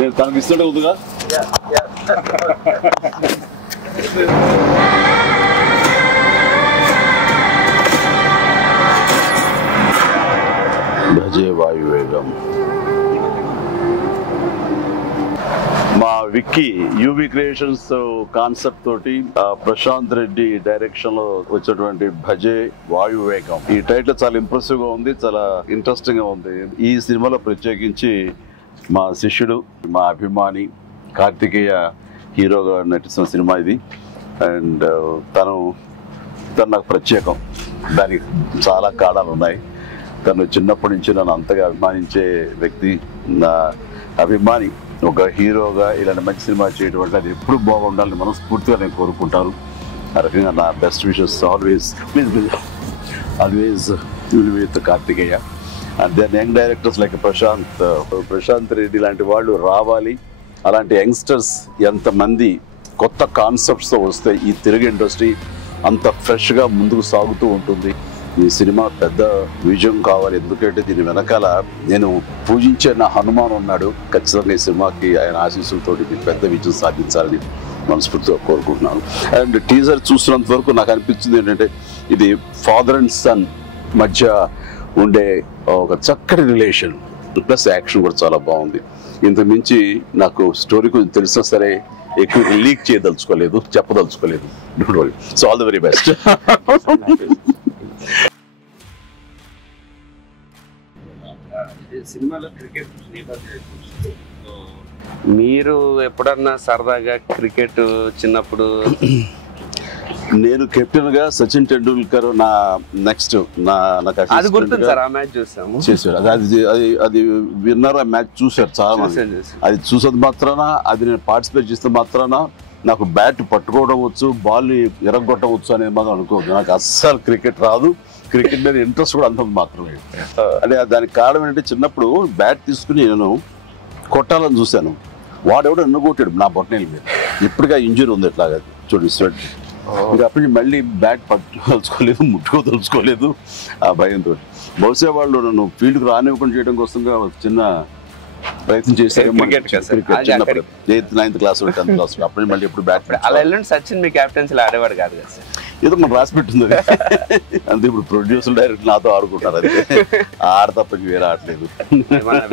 నేను తనకి ఇస్తుంటే ఉందిగా. భజే వాయువేగం. మా విక్కీ యూబీ క్రియేషన్స్ కాన్సెప్ట్ తోటి ప్రశాంత్ రెడ్డి డైరెక్షన్ లో వచ్చినటువంటి భజే వాయువేగం. ఈ టైటిల్ చాలా ఇంప్రెసివ్ గా ఉంది, చాలా ఇంట్రెస్టింగ్ గా ఉంది. ఈ సినిమాలో ప్రత్యేకించి మా శిష్యుడు, మా అభిమాని కార్తికేయ హీరోగా నటిస్తున్న సినిమా ఇది. అండ్ తను నాకు ప్రత్యేకం. దానికి చాలా కారణాలు ఉన్నాయి. తను చిన్నప్పటి నుంచి నన్ను అంతగా అభిమానించే వ్యక్తి. నా అభిమాని ఒక హీరోగా ఇలాంటి మంచి సినిమా చేయడం అంటే అది ఎప్పుడు బాగుండాలని మనస్ఫూర్తిగా నేను కోరుకుంటాను. ఆ రకంగా నా best wishes always with Karthikeya. And then young directors like Prashanth Reddy లాంటి వాళ్ళు రావాలి. అలాంటి యంగ్స్టర్స్ ఎంతమంది కొత్త కాన్సెప్ట్స్తో వస్తే ఈ తెలుగు ఇండస్ట్రీ అంత ఫ్రెష్గా ముందుకు సాగుతూ ఉంటుంది. ఈ సినిమా పెద్ద విజయం కావాలి. ఎందుకంటే దీని వెనకాల నేను పూజించే నా హనుమాన్ ఉన్నాడు. ఖచ్చితంగా ఈ సినిమాకి ఆయన ఆశీస్సులతో పెద్ద విజయం సాధించాలని మనస్ఫూర్తిగా కోరుకుంటున్నాను. అండ్ టీజర్ చూసినంత వరకు నాకు అనిపించింది ఏంటంటే ఇది ఫాదర్ అండ్ సన్ మధ్య ఉండే ఒక చక్కటి రిలేషన్ ప్లస్ యాక్షన్ కూడా చాలా బాగుంది. ఇంతకు మించి నాకు స్టోరీ కొంచెం తెలిసినా సరే ఎక్కువ లీక్ చేయదలుచుకోలేదు, చెప్పదలుచుకోలేదు. Don't worry. So all the very best. మీరు ఎప్పుడన్నా సరదాగా క్రికెట్ చిన్నప్పుడు? నేను కెప్టెన్ గా సచిన్ టెండూల్కర్ నా నెక్స్ట్ అది గుర్తుంది సార్. ఆ మ్యాచ్ చూసాము, చేశారు. అది విన్నర్ ఆ మ్యాచ్ చూశారు చాలా మంది. అది చూసేది మాత్రాన, అది నేను పార్టిసిపేట్ చేస్తే మాత్రాన నాకు బ్యాట్ పట్టుకోవడం వచ్చు, బాల్ ఎరగొట్టవచ్చు అనేది మాత్రం అనుకోవద్దు. నాకు అస్సలు క్రికెట్ రాదు. క్రికెట్ మీద ఇంట్రెస్ట్ కూడా అంత మాత్రమే. అంటే దానికి కారణం ఏంటంటే చిన్నప్పుడు బ్యాట్ తీసుకుని నేను కొట్టాలని చూశాను. వాడెవడో నన్ను కొట్టాడు నా బొట్టనేల మీద. ఇప్పటికీ ఇంజరీ ఉంది ఇట్లాగా చూడండి స్వెట్. ఇంకా అప్పటి నుంచి మళ్ళీ బ్యాట్ పట్టుకోదలుచుకోలేదు, ముట్టుకోదలుచుకోలేదు ఆ భయంతో. బహుశా వాళ్ళు నన్ను ఫీల్డ్కి రానివ్వకుండా చేయడం కోసంగా చిన్న ప్రయత్నం చేశారు. చిన్నప్పుడు 8th 9th class 10th class అప్పటి మళ్ళీ ఎప్పుడు బ్యాట్. అలా వెళ్ళండి. సచిన్ మీ కెప్టెన్సీలో ఆడేవాడు కాదు కదా సార్? ఏదో మనం రాసి పెట్టింది అంతే. ఇప్పుడు ప్రొడ్యూసర్ డైరెక్ట్ నాతో ఆడుకుంటారు. అది ఆడ తప్ప వేరే ఆడలేదు.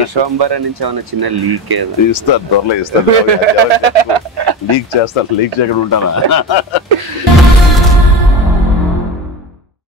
విశ్వంబర నుంచి ఏమన్నా చిన్న లీక్ ఇస్తారు, త్వరలో ఇస్తారు. లీక్ చేస్తాను, లీక్ చేయకుండా ఉంటానా?